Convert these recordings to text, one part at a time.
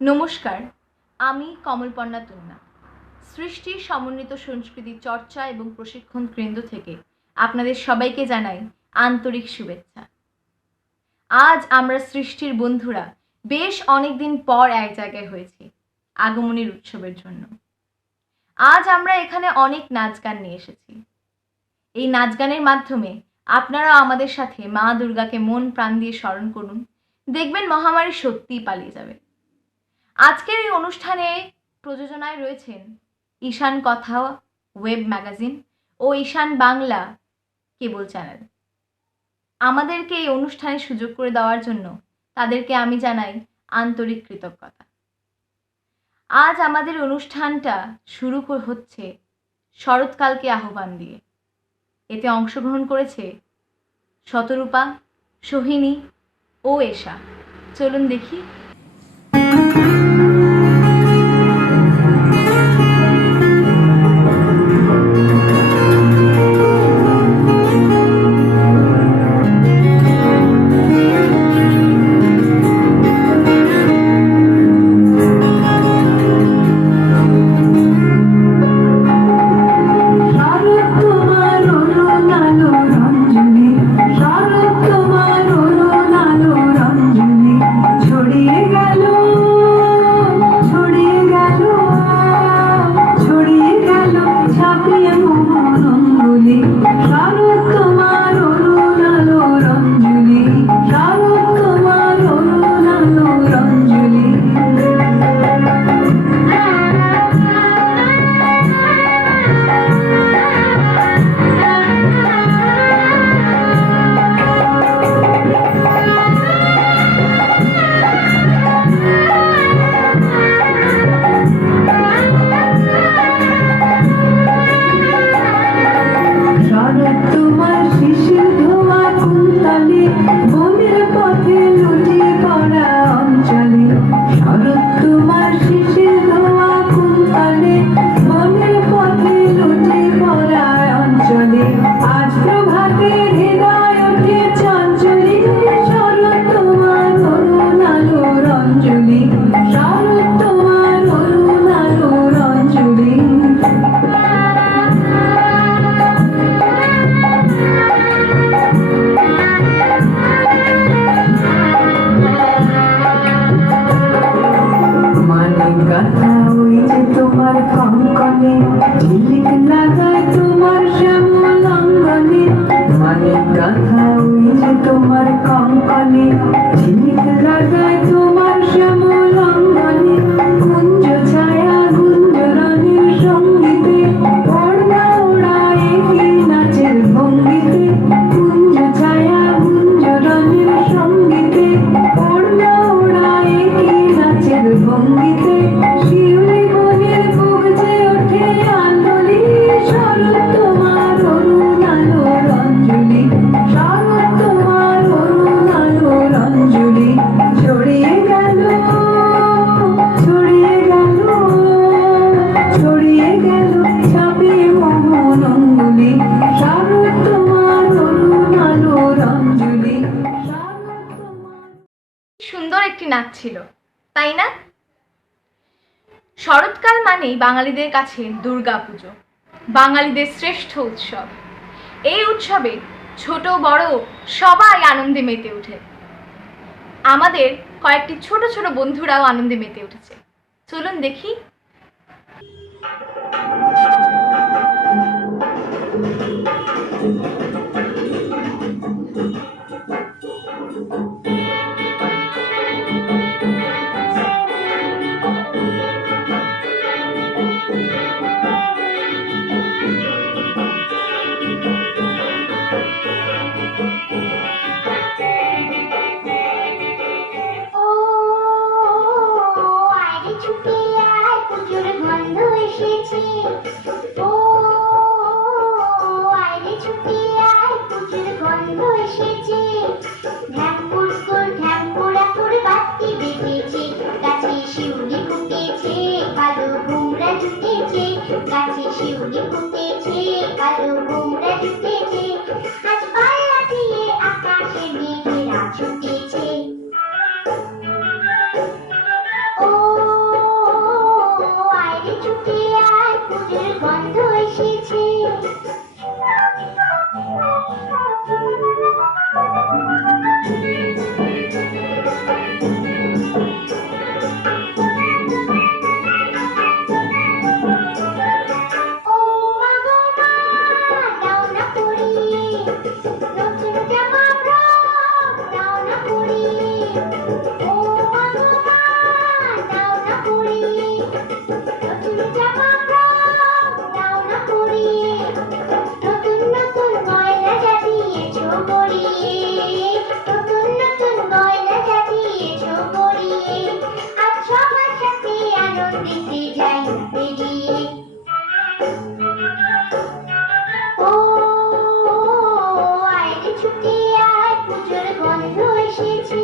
নমস্কার, আমি কমলপর্ণা তুন্না। সৃষ্টির সমন্বিত সংস্কৃতি চর্চা এবং প্রশিক্ষণ কেন্দ্র থেকে আপনাদের সবাইকে জানাই আন্তরিক শুভেচ্ছা। আজ আমরা সৃষ্টির বন্ধুরা বেশ অনেকদিন পর এক জায়গায় হয়েছি আগমনীর উৎসবের জন্য। আজ আমরা এখানে অনেক নাচ গান নিয়ে এসেছি। এই নাচ গানের মাধ্যমে আপনারা আমাদের সাথে মা দুর্গাকে মন প্রাণ দিয়ে স্মরণ করুন, দেখবেন মহামারী সত্যিই পালিয়ে যাবে। আজকের এই অনুষ্ঠানে প্রযোজনায় রয়েছেন ঈশান কথা ওয়েব ম্যাগাজিন ও ঈশান বাংলা কেবল চ্যানেল। আমাদেরকে এই অনুষ্ঠানে সুযোগ করে দেওয়ার জন্য তাদেরকে আমি জানাই আন্তরিক কৃতজ্ঞতা। আজ আমাদের অনুষ্ঠানটা শুরু হচ্ছে শরৎকালকে আহ্বান দিয়ে। এতে অংশগ্রহণ করেছে শতরূপা, সোহিনী ও এশা। চলুন দেখি। সুন্দর একটি নাচ ছিল, তাই না? শরৎকাল মানেই বাঙালিদের কাছে দুর্গা পুজো, বাঙালিদের শ্রেষ্ঠ উৎসব। এই উৎসবে ছোট বড় সবাই আনন্দে মেতে ওঠে। আমাদের কয়েকটি ছোট ছোট বন্ধুরাও আনন্দে মেতে উঠেছে। চলুন দেখি। Oh বন্ধু এসেছে। ও মা গো মা, দাও না পরিয়ে নতুন জামা ফ্রক, দাও না পরিয়ে। ও মা গো মা, দাও না পরিয়ে নতুন জামা ফ্রক, দাও না পরিয়ে। নতুন নতুন গয়না জাতিয়েছো পরিয়ে, নতুন নতুন গয়না জাতিয়েছো পরিয়ে। আজ সবার সাথে আনন্দিতে যাই বেরিয়ে। ও আয় ছুটি আয়, পুজোর গন্ধ এসেছে।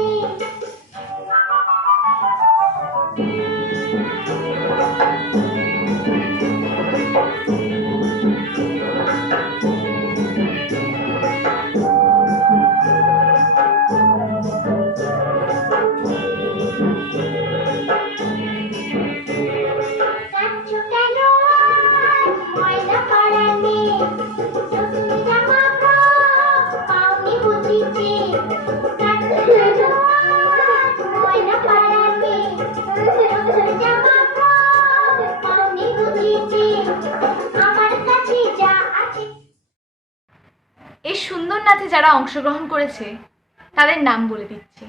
নাচছো কেন আজ ময়না পাড়ার মেয়ে, নতুন জামা ফ্রক পাওনি বুঝিছে। নাচছো কেন আজ ময়না পাড়ার মেয়ে, নতুন জামা ফ্রক পাওনি বুঝিছে। আমার কাছে যা আছে। এই সুন্দর নাচে যারা অংশগ্রহণ করেছে তাদের নাম বলে দিচ্ছে: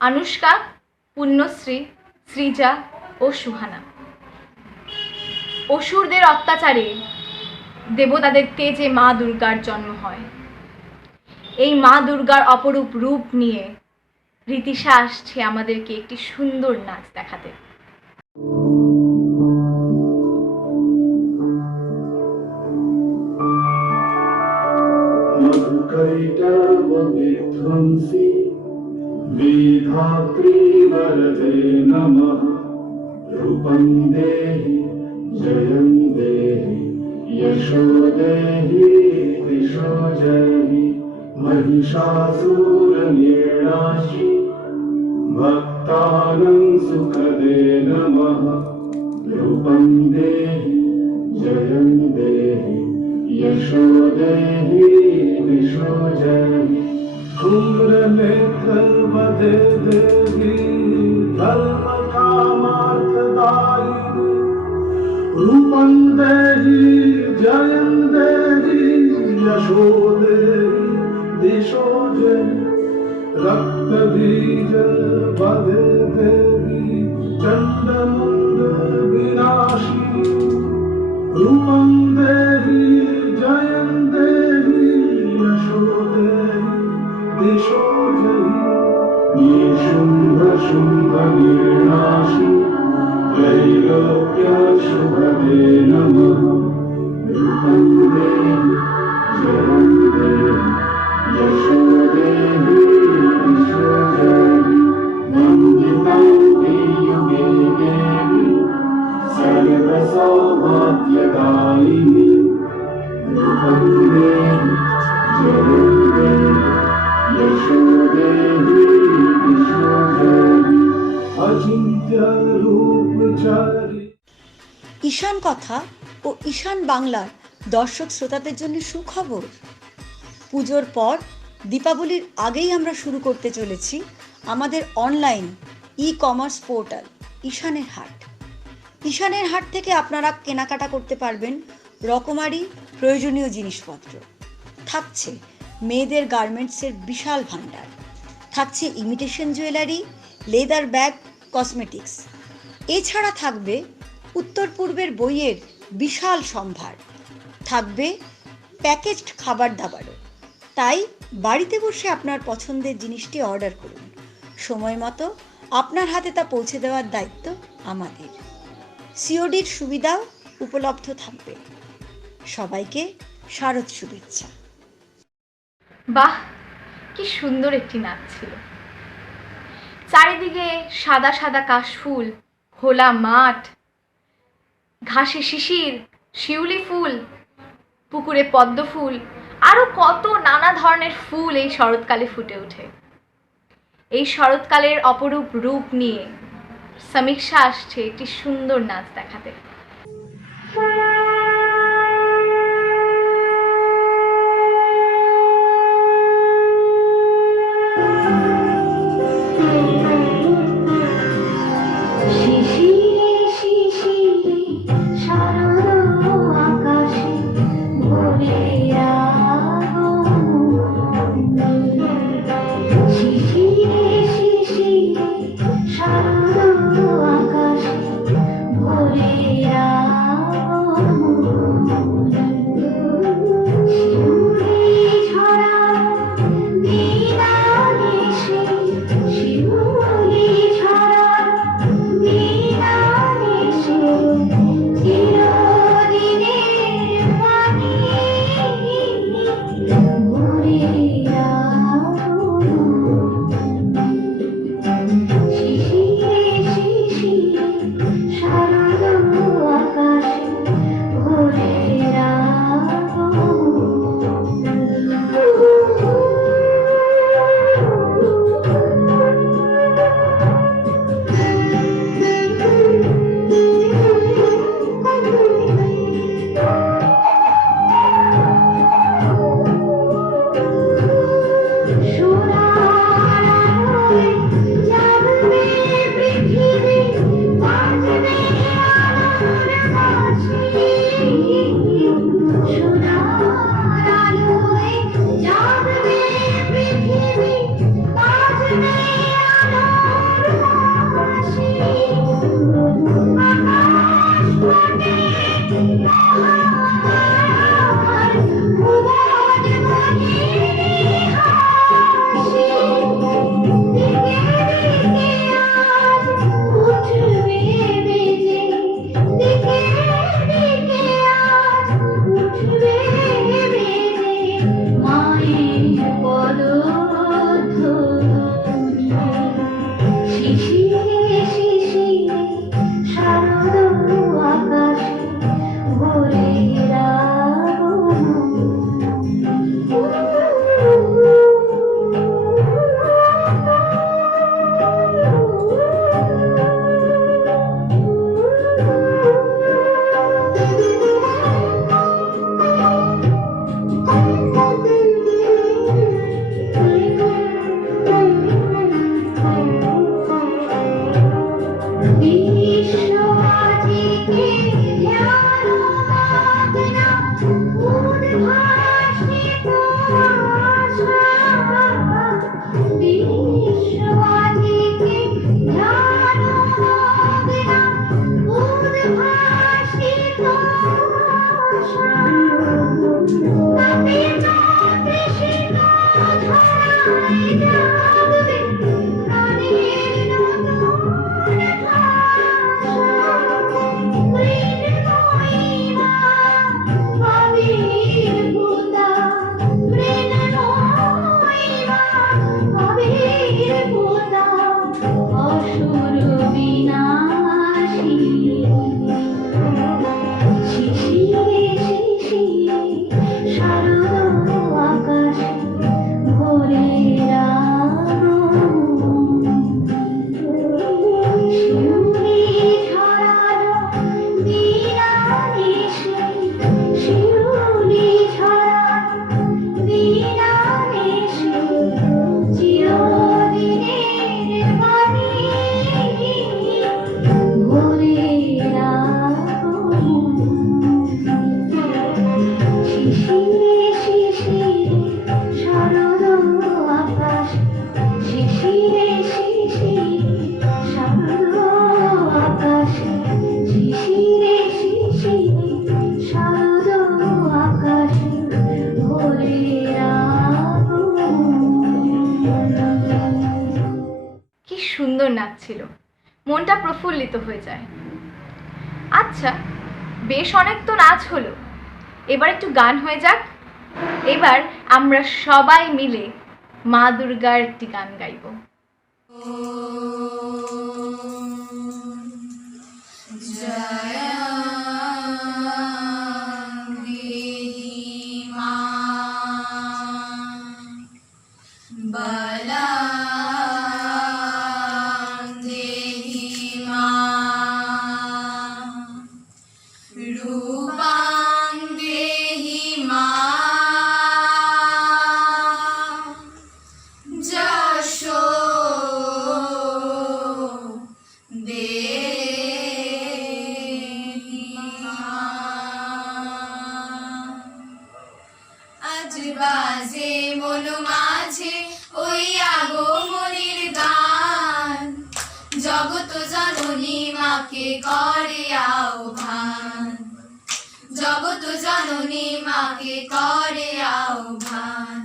আনুষ্কা, পুণ্যশ্রী, সৃজা ও সুহানা। অসুরদের অত্যাচারে দেবতাদের তেজে মা দুর্গার জন্ম হয়। এই মা দুর্গার অপরূপ রূপ নিয়ে রীতিশা আসছে আমাদেরকে একটি সুন্দর নাচ দেখাতে। मधुकैटवविध्वंसी विधात्री वरदे नमः। रूपं देहि जयं देहि यशो देहि दिशो जयि। महिषासुरनिर्नाशि भक्तानां सुखदे नमः। रूपं देहि जयं देहि यशो देहि दिशो जयि। धूम्रनेत्रवदे देहि धर्मकामार्थदायिनि। रूपं देहि जयं देहि यशो देहि दिशो जयि। रक्तबीजवदे देहि चण्डमुण्डविनाशिनि। रूपं देहि जयं देहि यशो देहि दिशो जयि। निशुम्भशुम्भनिर्नाशि त्रैलोक्यशुभदे नमः। रूपं देहि जयं देहि यशो देहि दिशो जयि। वन्दितं युगे देवी सर्वसौभाग्यदायिनी। रूपं देहि जयं देहि यशो देहि दिशो जयि। अचिन्त्य रूपचारि। ঈশান কথা ও ঈশান বাংলার দর্শক শ্রোতাদের জন্য সুখবর। পুজোর পর দীপাবলির আগেই আমরা শুরু করতে চলেছি আমাদের অনলাইন ই-কমার্স পোর্টাল ঈশানের হাট। ঈশানের হাট থেকে আপনারা কেনাকাটা করতে পারবেন রকমারি প্রয়োজনীয় জিনিসপত্র। থাকছে মেয়েদের গার্মেন্টসের বিশাল ভাণ্ডার, থাকছে imitation jewellery, leather bag, cosmetics. এছাড়া থাকবে উত্তর পূর্বের বইয়ের বিশাল সম্ভার, থাকবে প্যাকেজড খাবার দাবারও। তাই বাড়িতে বসে আপনার পছন্দের জিনিসটি অর্ডার করুন, সময় মতো আপনার হাতে তা পৌঁছে দেওয়ার দায়িত্ব আমাদের। সিওডির সুবিধাও উপলব্ধ থাকবে। সবাইকে শারদ শুভেচ্ছা। বাহ, কি সুন্দর একটি নাচ ছিল। চারিদিকে সাদা সাদা কাশফুল, খোলা মাঠ, ঘাসে শিশির, শিউলি ফুল, পুকুরে পদ্ম ফুল, আরো কত নানা ধরনের ফুল এই শরৎকালে ফুটে ওঠে। এই শরৎকালের অপরূপ রূপ নিয়ে সমীক্ষা আসছে একটি সুন্দর নাচ দেখাতে। সুন্দর নাচ ছিল, মনটা প্রফুল্লিত হয়ে যায়। আচ্ছা, বেশ অনেক তো নাচ হলো, এবার একটু গান হয়ে যাক। এবার আমরা সবাই মিলে মা দুর্গার একটি গান গাইব। বাজে মন মাঝে ওই আগমনীর গান, জগত জননী মাকে করে আহ্বান, জগত জননী মাকে করে আহ্বান।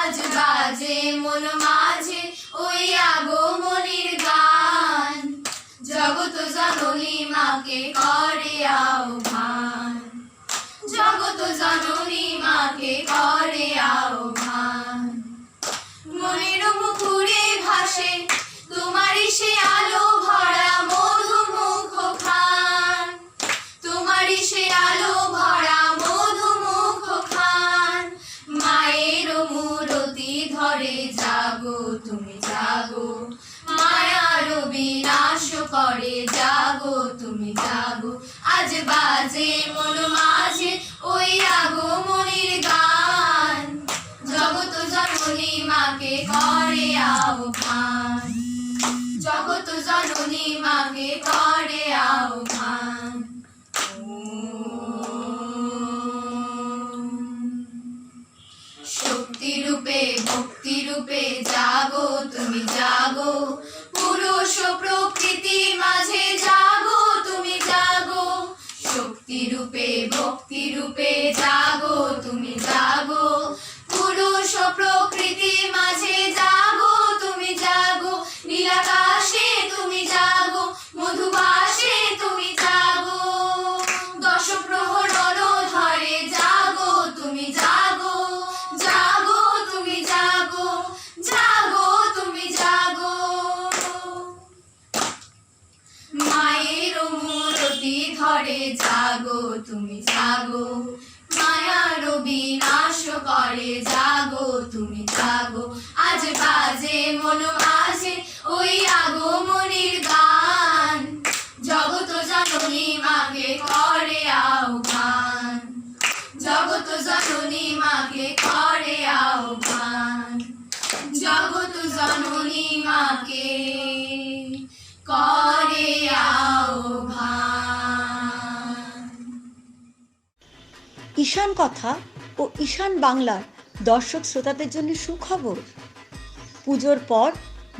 আজ বাজে মন মাঝে ওই আগমনীর গান, জগত জননী মাকে করে আহ্বান, জগত জননী মাকে করে আহ্বান। মনের মুকুরে ভাসে তোমারই সে আলো ভরা মধুমুখ খান, তোমারই সে আলো ভরা মধুমুখ খান। মায়ের মূরতি ধরে জাগো তুমি জাগো, মায়ার বিনাশ করে জাগো তুমি জাগো। আজ বাজে মন মাঝে ওই আগমনীর গান, জগত জননী মাকে করে আহ্বান, জগত জননী মাকে করে আহ্বান। শক্তি রূপে ভক্তি রূপে জাগো তুমি জাগো, পুরুষ প্রকৃতির মাঝে জাগো তুমি জাগো। শক্তি রূপে বিনাশ করে, জাগো তুমি জাগো, আজ বাজে মন মাঝে ওই আগমনীর গান, জগত জননী মাকে করে আহ্বান, জগত জননী মাকে করে আহ্বান, জগত জননী মাকে করে আহ্বান। ঈশান কথা ও ঈশান বাংলার দর্শক শ্রোতাদের জন্য সুখবর। পুজোর পর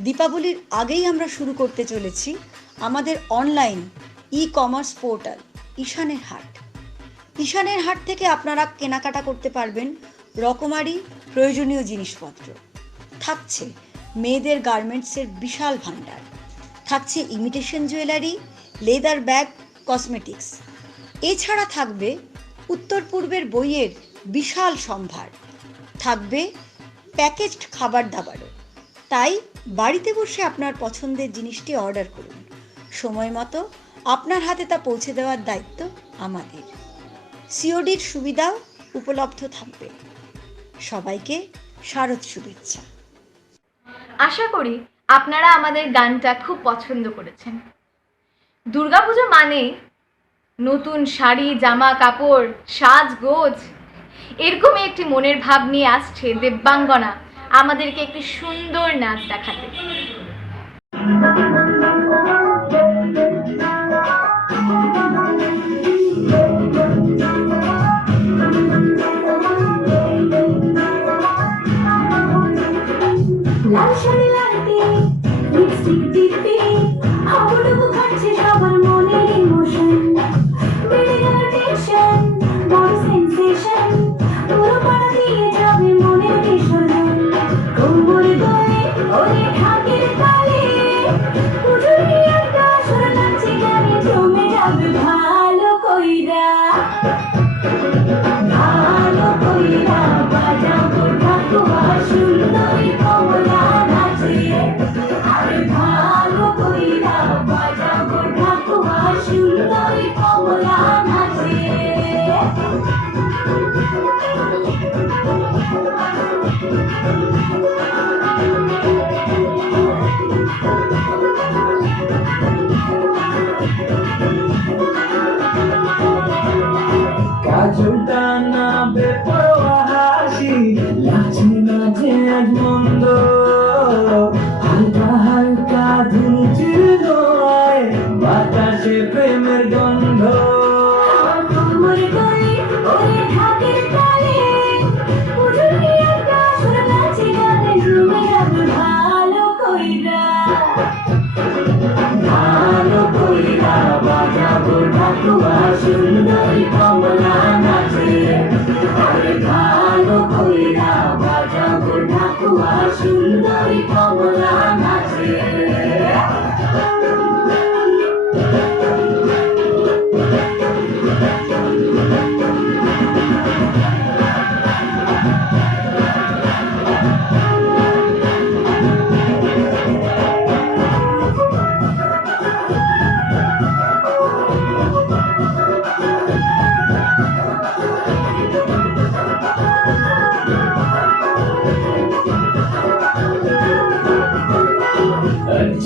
দীপাবলির আগেই আমরা শুরু করতে চলেছি আমাদের অনলাইন ই-কমার্স পোর্টাল ঈশানের হাট। ঈশানের হাট থেকে আপনারা কেনাকাটা করতে পারবেন রকমারি প্রয়োজনীয় জিনিসপত্র। থাকছে মেয়েদের গার্মেন্টসের বিশাল ভাণ্ডার, থাকছে imitation jewellery, leather bag, cosmetics. এছাড়া থাকবে উত্তর পূর্বের বইয়ের বিশাল সম্ভার, থাকবে প্যাকেজড খাবার দাবারও। তাই বাড়িতে বসে আপনার পছন্দের জিনিসটি অর্ডার করুন, সময় মতো আপনার হাতে তা পৌঁছে দেওয়ার দায়িত্ব আমাদের। সিওডির সুবিধাও উপলব্ধ থাকবে। সবাইকে শারদ শুভেচ্ছা। আশা করি আপনারা আমাদের গানটা খুব পছন্দ করেছেন। দুর্গাপুজো মানেই নতুন শাড়ি, জামা কাপড়, সাজগোজ, এরকমই একটি মনের ভাব নিয়ে আসছে দেব্যাঙ্গনা আমাদেরকে একটি সুন্দর নাচ দেখাতে। লাল শাড়ি লালতে লিপস্টিক দিতে হাবুডুবু খাচ্ছে সবার মনের ইমোশন, বেড়ে গেল টেনশন, বড় সেন্সেশন, পুরো পাড়া দিয়ে যাবে মনের বিসর্জন। কোমর দোলে ওরে ঢাকের তালে পুজোর কি একটা আসর নাচে গানে জমে যাবে ভালো কইরা, ভালো কইরা বাজাবো ঠাকুয়া সুন্দরী কমলা নাচে, আরে ভালো কইরা বাজাবো ঠাকুয়া সুন্দরী কমলা নাচে। কাজলটা না বেপরোয়া হাসি লাগছে না যে আজ মন্দ, হালকা হালকা ধুচির দোয়ায় বাতাসে প্রেমের গন্ধ। কোমর দোলে ওরে ঢাকের তালে পুজোর কি একটা আসর নাচে গানে জমে যাবে ভালো কইরা, ভালো কইরা বাজাবো ঠাকুয়া সুন্দরী কমলা নাচে, আরে ভালো কইরা বাজাবো ঠাকুয়া সুন্দরী কমলা নাচে।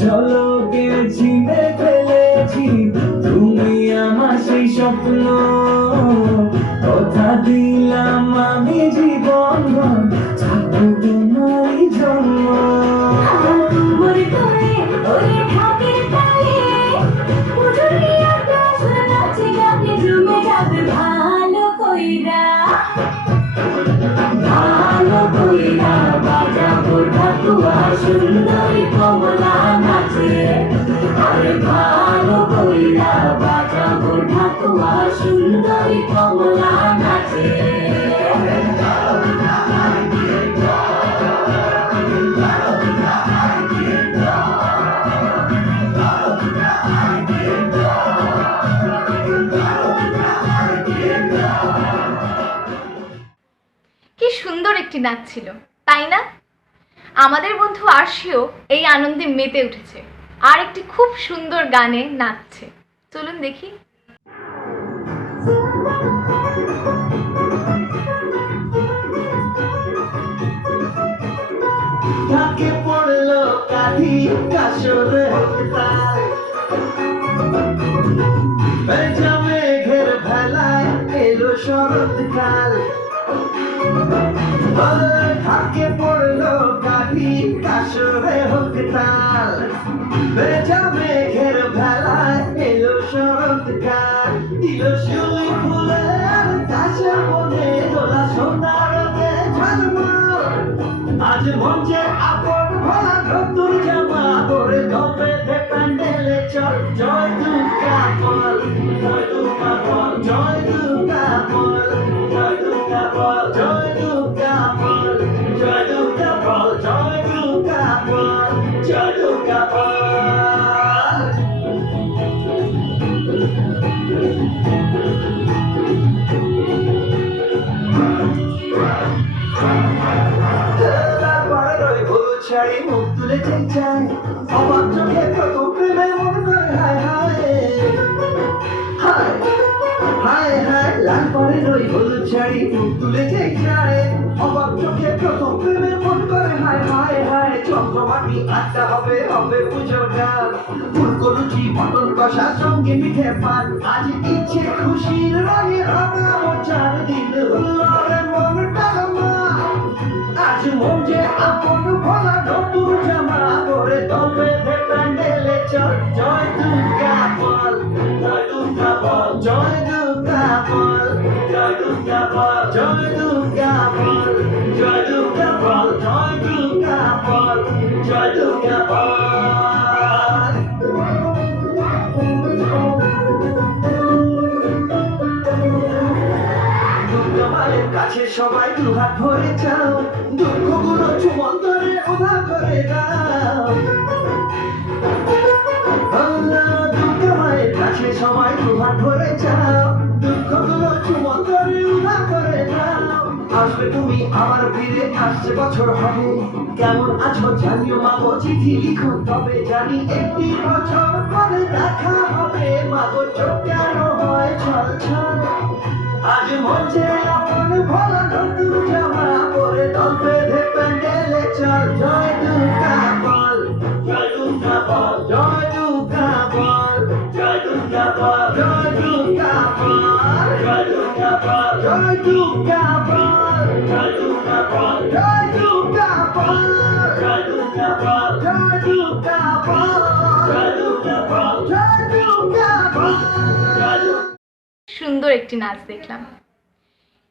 ঝলকে ছিঁড়ে ফেলেছি তুমি আমার সেই স্বপ্ন, কথা দিলাম আমি জীবন থাকবো তোমারই জন্য। কোমর দোলে ওরে ঢাকের তালে পুজোর কি একটা আসর নাচে গানে জমে যাবে ভালো কইরা, ভালো কইরা বাজাবো ঠাকুয়া সুন্দরী কমলা নাচে, আরে ভালো কইরা বাজাবো ঠাকুয়া সুন্দরী কমলা নাচে। কি সুন্দর একটি নাচ ছিল, তাই না? আমাদের বন্ধু আরশিও এই আনন্দে মেতে উঠেছে আর একটি খুব সুন্দর গানে নাচছে। চলুন দেখি। কাশরে হোক তাই বেজা মেঘের ভেলায় এলো শরৎকাল ঢাকে পড়লো গাড়ি কাশরে হোক তাল বেজা মেঘের ভেলায় এলো শরৎকাল দিল শিউলি ফুলের গাছের মনে দোলা সোনার ঝলমল আজ মঞ্চে আপন ভোলা নতুন জামা পরে ধপে প্যান্ডেলে চল জয় দুর্গা বল জয় দুর্গা বল জয় দুর্গা বল জয় দুর্গা বল জয় দুর্গা বল জয় দুর্গা বল জয় দুর্গা বল জয় দুর্গা বল ছাড়ি মুখ তুলে চাই অবাক চোখে প্রথম প্রেমে মন করে হায় হায় হায় হায় হায় লাল পরে রই হলুদ শাড়ি মুখ তুলে চাই অবাক চোখে প্রথম প্রেমে মন করে হায় হায় হায় চন্দ্রমাটি আড্ডা হবে হবে পুজোর গান ফুলকলুচি মটন কষা সঙ্গে মিঠে পান আজ ইচ্ছে খুশির রঙে রাঙা মোচার দিন হুল্লোড়ে মন টাকা আজ মন যে আপন ভোলা নতুন জামা পরে দল বেঁধে প্যান্ডেলে চল জয় দুর্গা বল জয় দুর্গা বল জয় দুর্গা বল জয় দুর্গা বল জয় দুর্গা বল জয় দুর্গা বল জয় দুর্গা বল জয় দুর্গা বল কাছে সবাই দুহাত ভরে যাও দুঃখগুলো চুমন্তরে উধার করে দাও দুর্গা মায়ের কাছে সবাই দুহাত ভরে যাও দুঃখগুলো চুমন্তরে উধার করে দাও আসবে তুমি আবার ফিরে আসছে বছর হবে কেমন আছো জানিও মাগো চিঠি লিখো তবে জানি একটি বছর পরে দেখা হবে মাগো চোখ কেন হয় ছল ছল আজ মঞ্চে আপন ভোলা নতুন জামা পরে দল বেঁধে প্যান্ডেলে চল জয় দুর্গা বল জয় দুর্গা বল জয় দুর্গা বল জয় দুর্গা বল জয় দুর্গা বল জয় দুর্গা বল জয় দুর্গা বল জয় দুর্গা বল জয় দুর্গা বল জয় দুর্গা বল জয় দুর্গা বল জয় দুর্গা বল জয় দুর্গা বল জয় সুন্দর একটি নাচ দেখলাম।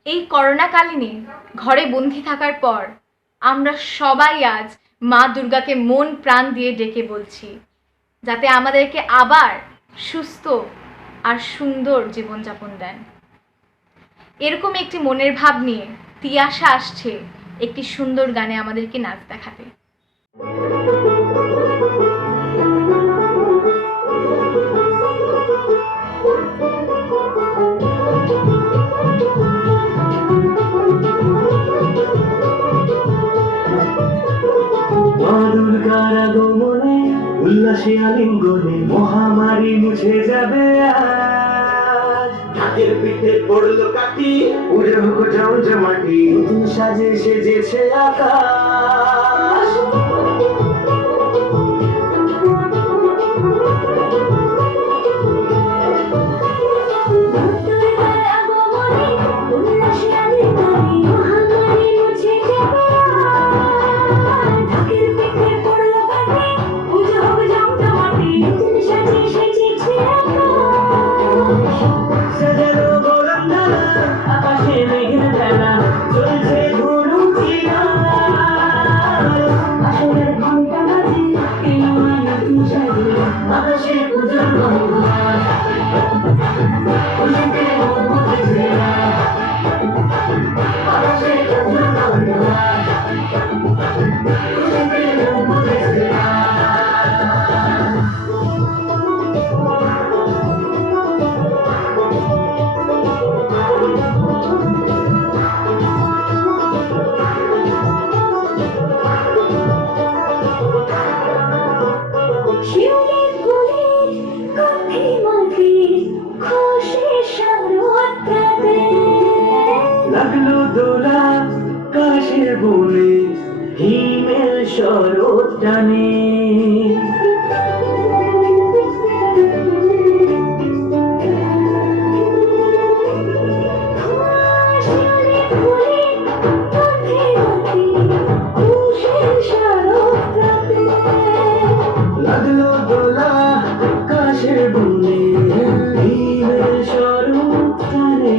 এই করোনাকালীনে ঘরে বন্দি থাকার পর আমরা সবাই আজ মা দুর্গাকে মন প্রাণ দিয়ে ডেকে বলছি যাতে আমাদেরকে আবার সুস্থ আর সুন্দর জীবনযাপন দেন। এরকম একটি মনের ভাব নিয়ে তিয়াশা আসছে একটি সুন্দর গানে আমাদেরকে নাচ দেখাতে। মা দুর্গার আগমনে উল্লাসে আলিঙ্গনে মহামারী মুছে যাবে আজ ঢাকের পিঠে পড়লো কাটি উড়ে হোক জমজমাটি নতুন সাজে সেজেছে আকাশ লাগলো দোলা কাশের বনে হিমেল শরৎ টানে শিউলি ফুলে পথে রাতে উষের শরৎ রাতে লাগলো দোলা আকাশের বুনে হিমেল শরৎ টানে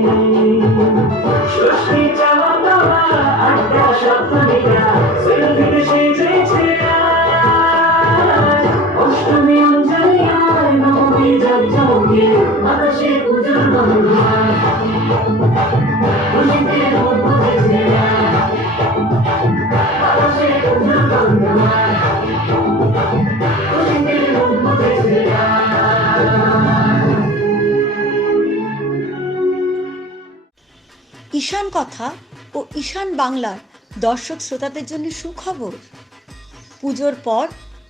ষষ্ঠী চাওয়া পাওয়া আড্ডা সপ্তমীরা সেলফিতে সেজেছে আজ। অষ্টমী অঞ্জলি আর নবমী জগজগে বাতাসে পুজোর গন্ধ খুশিতে মন ভরেছে আজ। বাতাসে পুজোর গন্ধ খুশিতে মন ভরেছে আজ। ঈশান কথা ও ঈশান বাংলার দর্শক শ্রোতাদের জন্য সুখবর। পুজোর পর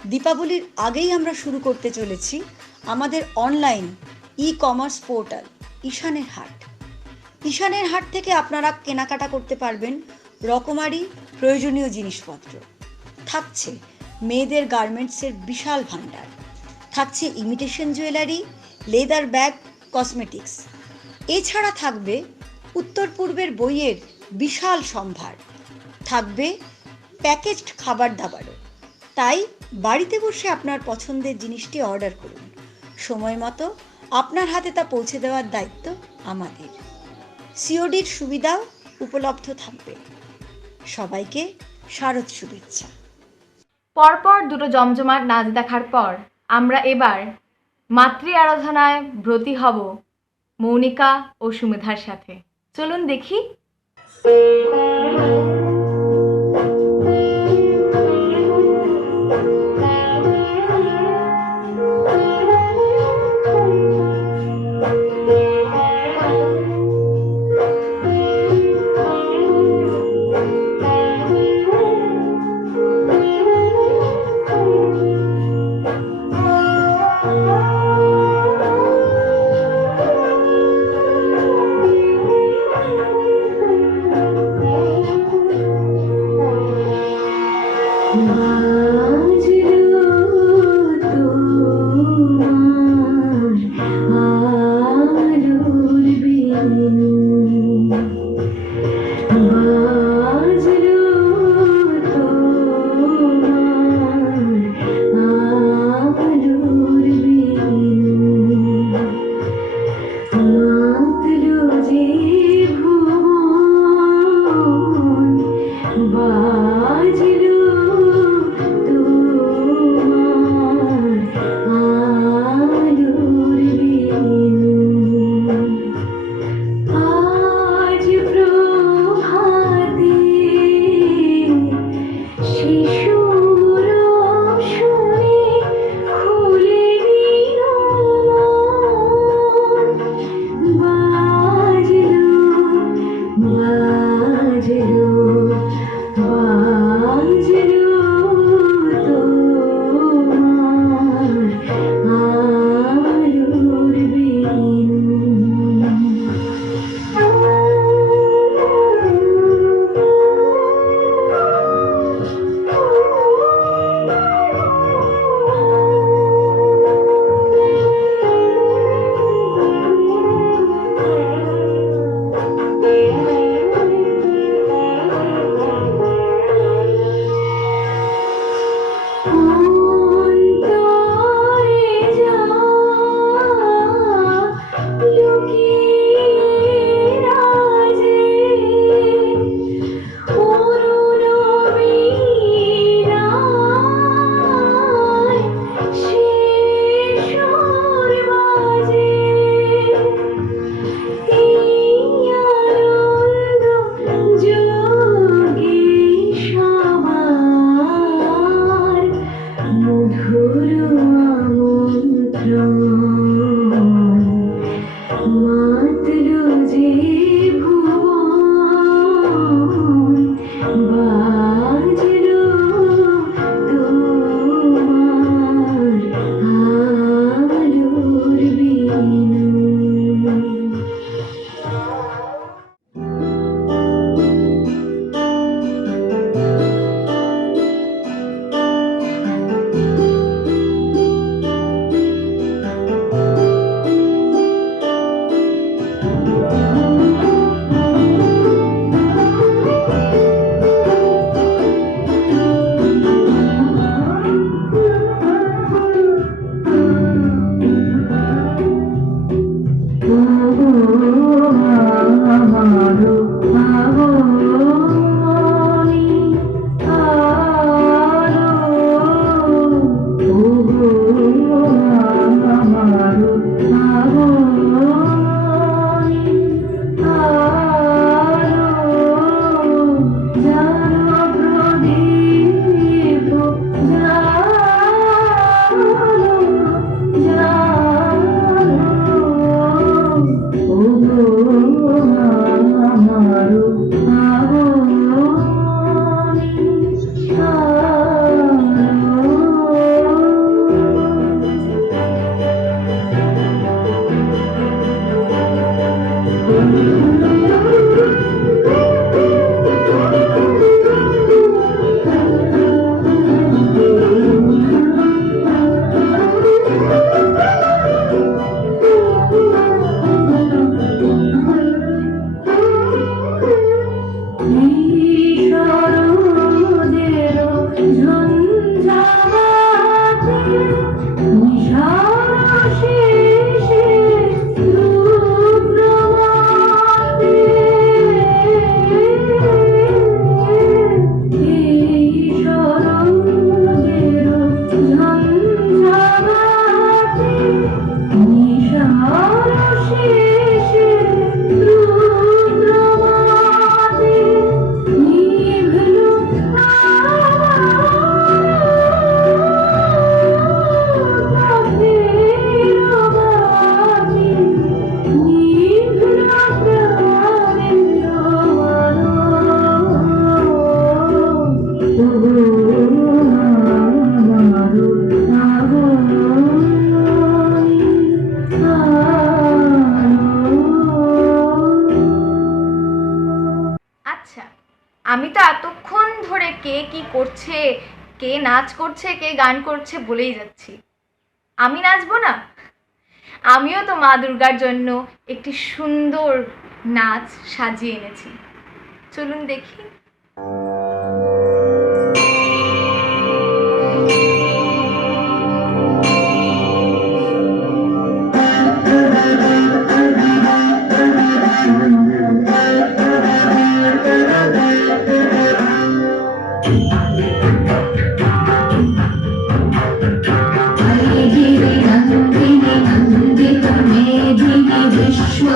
দীপাবলির আগেই আমরা শুরু করতে চলেছি আমাদের অনলাইন ই-কমার্স পোর্টাল ঈশানের হাট। ঈশানের হাট থেকে আপনারা কেনাকাটা করতে পারবেন রকমারি প্রয়োজনীয় জিনিসপত্র। থাকছে মেয়েদের গার্মেন্টসের বিশাল ভাণ্ডার, থাকছে imitation jewellery, leather bag, cosmetics. এছাড়া থাকবে উত্তর পূর্বের বইয়ের বিশাল সম্ভার, থাকবে প্যাকেজড খাবার দাবারও। তাই বাড়িতে বসে আপনার পছন্দের জিনিসটি অর্ডার করুন, সময় মতো আপনার হাতে তা পৌঁছে দেওয়ার দায়িত্ব আমাদের। সিওডির সুবিধাও উপলব্ধ থাকবে। সবাইকে শারদ শুভেচ্ছা। পরপর দুটো জমজমাট নাচ দেখার পর আমরা এবার মাতৃ আরাধনায় ব্রতী হব মৌনিকা ও সুমেধার সাথে। চলুন দেখি। বাজলো তোমার আলোর বেনু, বাজলো তোমার আলোর বেনু, মাতলো যে ভুবন, বাজলো তোমার আলোর বেনু। আজ প্রভাতে শিশুর শুনে খুলে দিল মন, বাজলো বাজলো বাজলো তোমার আলোর বেনু। আগমনী আলো ওগো আমার আগমনী আলো জানো প্রদীপ জানো ওগো আমার আগমনী আচ্ছা, আমি তো এতক্ষণ ধরে কে কি করছে, কে নাচ করছে, কে গান করছে বলেই যাচ্ছি। আমি নাচবো না? আমিও তো মা দুর্গার জন্য একটি সুন্দর নাচ সাজিয়ে এনেছি, চলুন দেখি।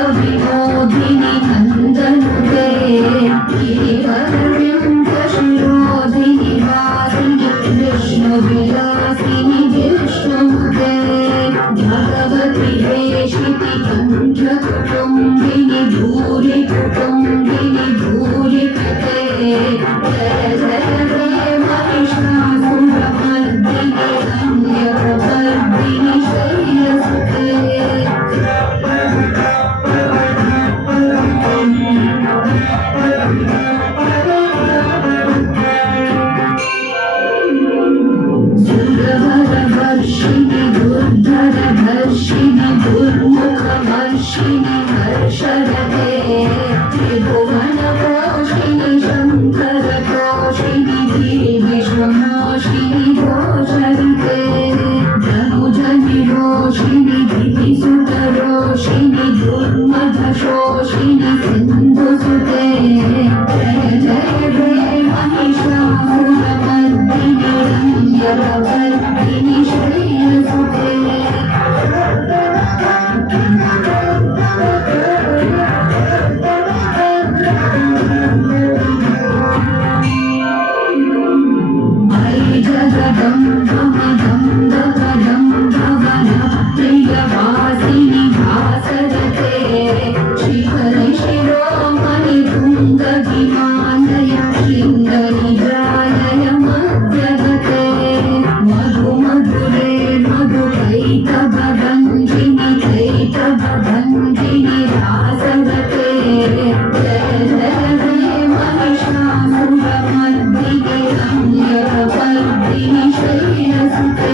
विश्वविनोदिनि नन्दनुते केवलव्यङ्कशिरोधिनि वासिनि विष्णुविलासिनि विष्णुमुते भगवति वेशिति कण्ठकुटुम्बिनि भूरि कुटुम्बिनि भूरि कृते जय जय जय महिषासुरमर्दिनि रम्यप्रवर्धिनि शैलसुते सुरवरवर्षिणि दुर्धरधर्षिणि दुर्मुखवर्षिणि हर्षरते त्रिभुवनपोषिणि शङ्करपोषिणि गिरिविश्वमोषिणि घोषरिते धनुजनिरोषिणि धितिसुतरोषिणि दुर्मधशोषिणि सिन्धुसुते जय जय जय महिषासुरमर्दिनि रम्यप्रवर्धिनि शैलसुते मयि जगदं भवदं भवदं भवनप्रियवासिनि भासरते शिखरि शिरोमणि तुङ्गहिमालय शृङ्गनिजालय मध्यगते मधुमधुरे मधुकैटभभञ्जिनि कैटभभञ्जिनि रासगते जय जय जय महिषासुरमर्दिनि रम्यप्रवर्धिनि शैलसुते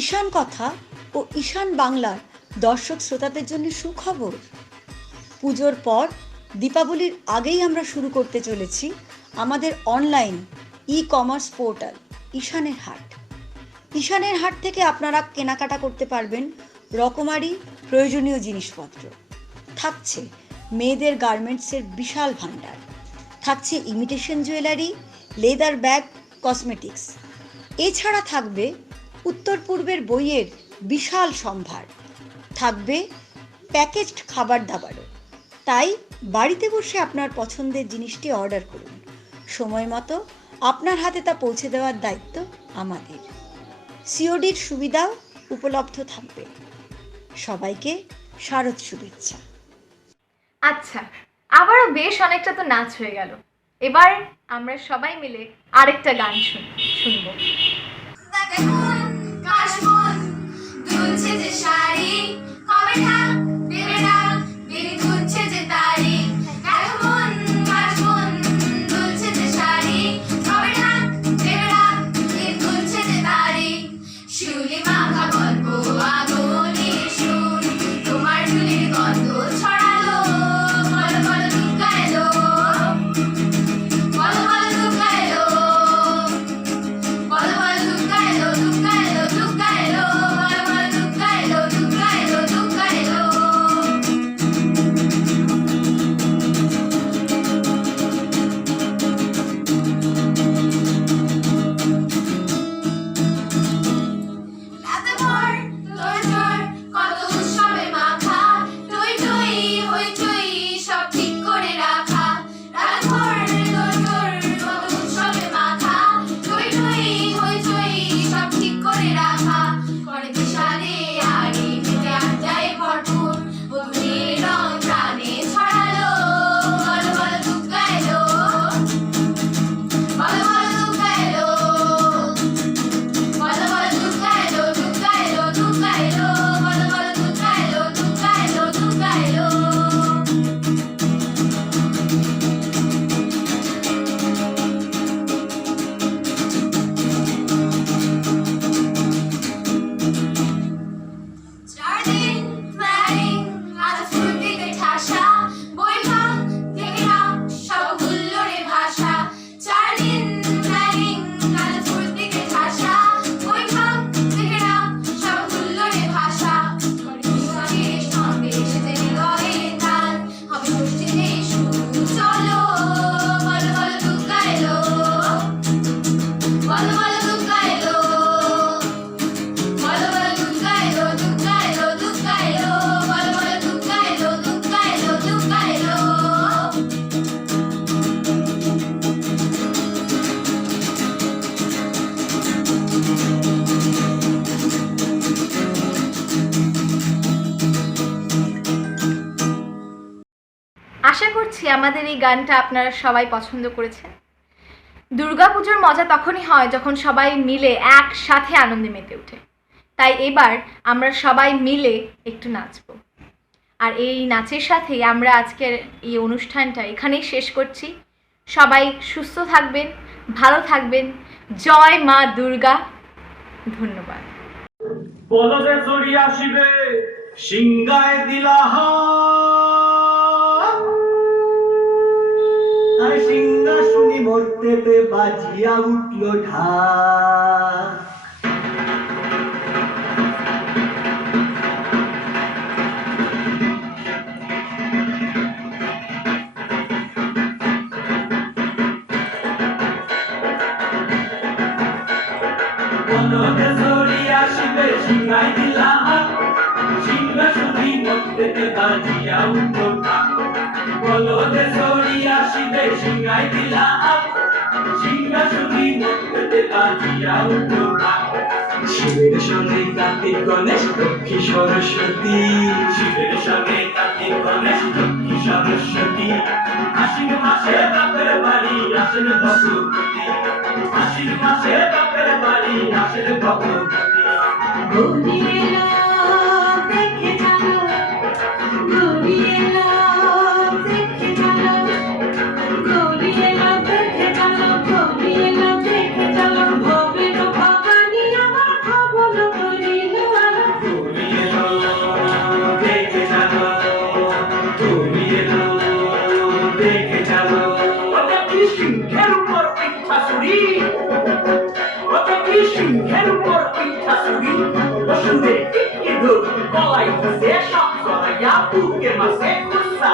ঈশান কথা ও ঈশান বাংলার দর্শক শ্রোতাদের জন্য সুখবর। পুজোর পর দীপাবলির আগেই আমরা শুরু করতে চলেছি আমাদের অনলাইন ই কমার্স পোর্টাল ঈশানের হাট। ঈশানের হাট থেকে আপনারা কেনাকাটা করতে পারবেন রকমারি প্রয়োজনীয় জিনিসপত্র। থাকছে মেয়েদের গার্মেন্টসের বিশাল ভাণ্ডার, থাকছে imitation jewellery, leather bag, cosmetics. এছাড়া থাকবে উত্তর পূর্বের বইয়ের বিশাল সম্ভার, থাকবে প্যাকেজড খাবার দাবারও। তাই বাড়িতে বসে আপনার পছন্দের জিনিসটি অর্ডার করুন, সময় মতো আপনার হাতে তা পৌঁছে দেওয়ার দায়িত্ব আমাদের। সিওডির সুবিধাও উপলব্ধ থাকবে। সবাইকে শারদ শুভেচ্ছা। আচ্ছা, আবারও বেশ অনেকটা তো নাচ হয়ে গেল। এবার আমরা সবাই মিলে আরেকটা গান শুনবো। দেখুন কাশবন দুলছে যে শাড়ি, কবে ঢাক দেবে ডাক, বেরি দুলছে যে তারি। দেখুন কাশবন দুলছে যে শাড়ি, কবে ঢাক দেবে ডাক, বেরি দুলছে যে তারি। শিউলি মাখা গল্প আগুনে শুন, তোমার চুলের গন্ধ ছড়ালো, বলো বলো দুর্গা এলো, বলো বলো দুর্গা এলো, বলো বলো দুর্গা এলো, দুর্গা এলো, দুর্গা এলো, বলো বলো দুর্গা এলো, দুর্গা এলো, দুর্গা এলো। রাতে ভোর তোড়জোড়, কত উৎসবে মাখা, টই টই হইচই সব ঠিক করে রাখা। রাতে ভোর তোড়জোড়, কত উৎসবে মাখা, টই টই হইচই সব ঠিক করে রাখা। করে বিশালে আড়ি মেতে আড্ডায় ভরপুর, বধূদের রং প্রাণে ছড়ালো, বলো বলো দুর্গা এলো, বলো বলো দুর্গা এলো, বলো বলো দুর্গা এলো, দুর্গা এলো, দুর্গা এলো, বলো বলো দুর্গা এলো, দুর্গা এলো, দুর্গা এলো। চারদিন প্ল্যানিং আজ ফুটিতে ঠাসা, বৈঠক থেকে নাম সব হুল্লোড়ে ভাষা। চারদিন প্ল্যানিং আজ ফুটিতে ঠাসা, বৈঠক থেকে নাম সব হুল্লোড়ে ভাষা। সঙ্গে সঙ্গে সেজে হৃদয়ে তাল, হবে গোষ্ঠীতে শুরু চলো, বলো বলো দুর্গা এলো, বলো বলো দুর্গা এলো, বলো বলো দুর্গা এলো, দুর্গা এলো, দুর্গা এলো, বলো বলো দুর্গা এলো, দুর্গা এলো, দুর্গা এলো। আশা করছি আমাদের এই গানটা আপনারা সবাই পছন্দ করেছেন। দুর্গাপুজোর মজা তখনই হয় যখন সবাই মিলে একসাথে আনন্দে মেতে ওঠে। তাই এবার আমরা সবাই মিলে একটু নাচবো। আর এই নাচের সাথেই আমরা আজকের এই অনুষ্ঠানটা এখানেই শেষ করছি। সবাই সুস্থ থাকবেন, ভালো থাকবেন। জয় মা দুর্গা। ধন্যবাদ। বলদে চড়ি আসিবে সিংগায় দিলা আর সিংহাসনী মর্তেতে বাজিয়া উঠল ঢাক। বলদে চড়ি আসিবে সিংগায় দিলা সিংহাসনী মর্তেতে বাজিয়া উঠল ঢাক। বলদে চড়ি আসিবে সিংহায় দিলা সিংহাসনী মর্তেতে বাজিয়া উঠল ঢাক। শিবের সঙ্গে কার্তিক গণেশ লক্ষ্মী সরস্বতী, শিবের সঙ্গে কার্তিক গণেশ লক্ষ্মী সরস্বতী। আশ্বিন মাসে বাপের বাড়ি আসেন ভগবতী, আশ্বিন মাসে বাপের বাড়ি আসেন ভগবতী। গৌরী এলো দেখে চলো, গৌরী এলো দেখে চলো, গৌরী এলো দেখে চলো, গৌরী এলো দেখে চলো। ভবের ভবানী আমার ভবন করিল আলো। তুমি এলো দেখে চলো, তুমি এলো দেখে চলো। ওটা কি সিংহের উপর পিঠা ছুরি, ওটা কি সিংহের উপর শাশুড়ি ওষুধে টিকি ধর গলায় সে সব সরাইয়া বুকে মাসে কুসা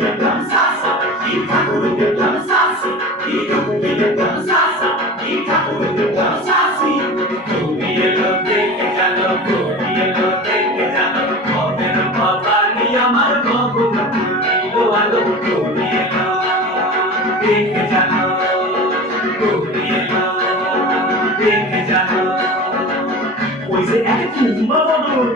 দেখলাম সাসা ঠাকুর দেখলাম সাসি দেখলাম সাসা ঠাকুর দেখলাম সাসি তুমি এলো দেখে গেল তুমি এলো দেখে গেল মনের বাবানি আমার গগন তুলিল আলো তুমি এলো দেখে গেল তুমি এলো দেখে গেল ওই যে এক তুম্বা বদল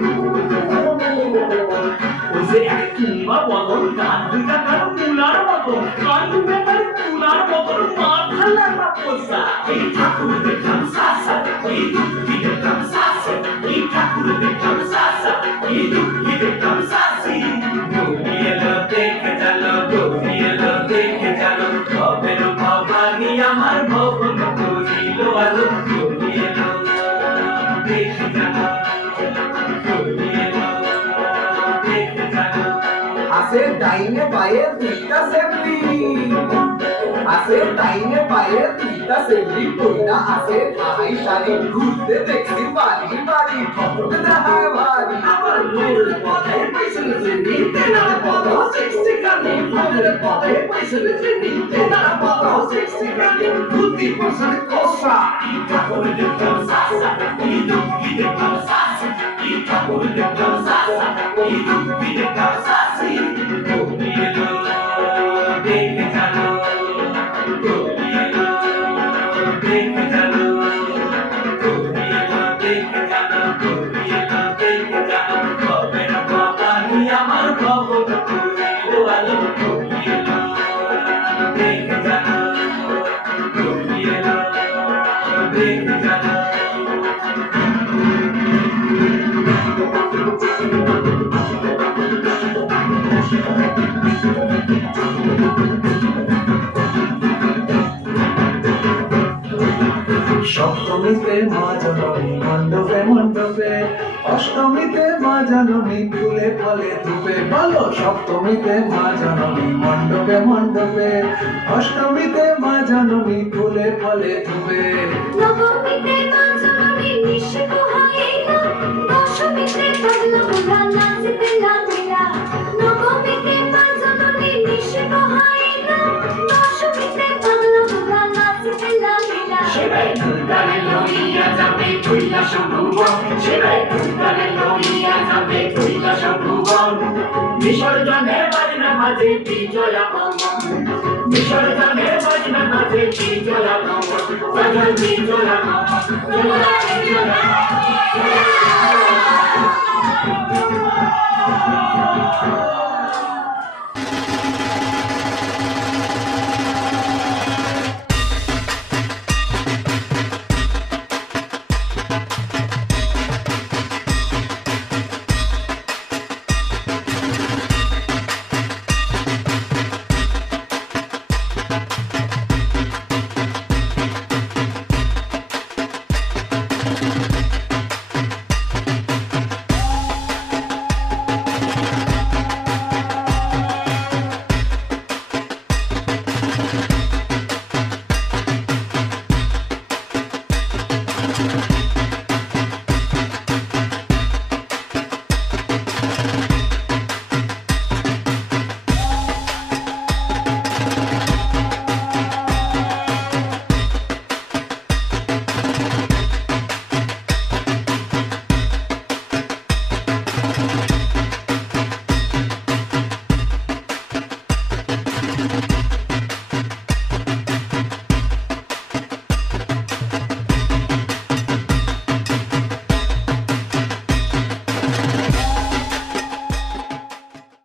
ওই যে এক তুম্বা বদল গান দুইটা কারো তুলার মতো গান দুইটা কারো তুলার মতো মাথা লাগা পোষা এই ঠাকুর দেখলাম সাসা এই দুঃখী দেখলাম সাসা এই ঠাকুর দেখলাম সাসা এই দুঃখী দেখলাম সাসি তুমি এলো দেখে গেল তুমি এলো দেখে গেল ভবের ভবানী আমার ভবন করিল আলো তুমি এলো দেখে গেল তুমি এলো দেখে গেল আছে ডাইনে পায়ে দুইটা সেমরি আছে ডাইনে পায়ে দুইটা সেমরি কইনা আছে ঠাই শাড়ি ঘুরতে দেখছি বাড়ি বাড়ি ফটোতে দেখায় ভারী আমার মনের পথে পেছনে যে নিতে না পদ সিক্সটি কানি মনের পথে পেছনে যে নিতে না পদ সিক্সটি কানি বুদ্ধি পছন্দ কোসা ঠাকুর দেখলাম সাসা এই দুঃখী দেখলাম সাসি ঠাকুর দেখলাম সাসা এই দুঃখী দেখলাম সাসি তুমি এলো দেখে গেল তুমি এলো দেখে গেল তুমি এলো দেখে গেল তুমি এলো দেখে গেল ভবের ভবানী আমার ভবন করিল আলো তুমি এলো দেখে গেল তুমি এলো দেখে গেল সপ্তমীতে মা জননী মণ্ডপে মণ্ডপে অষ্টমীতে মা জননী ফুলে ফলে ধূপে বলো সপ্তমীতে মা জননী মণ্ডপে মণ্ডপে অষ্টমীতে মা জননী ফুলে ফলে ধূপে নবমীতে মা জননী নিশে পোহাইলা দশমীতে পাগলা মোরা নাচতে লাগিলা নবমীতে মা জননী নিশে পোহাইলা দশমীতে পাগলা মোরা নাচতে লাগিলা সেবাই দুর্গারে লইয়া যাবে কৈলাস ভুবন সেবাই দুর্গারে লইয়া যাবে কৈলাস ভুবন বিসর্জনে বাজনা বাজে বিজয়া ভবন বিসর্জনে বাজনা বাজে বিজয়া ভবন বাজে বিজয়া ভবন বিজয়া ভবন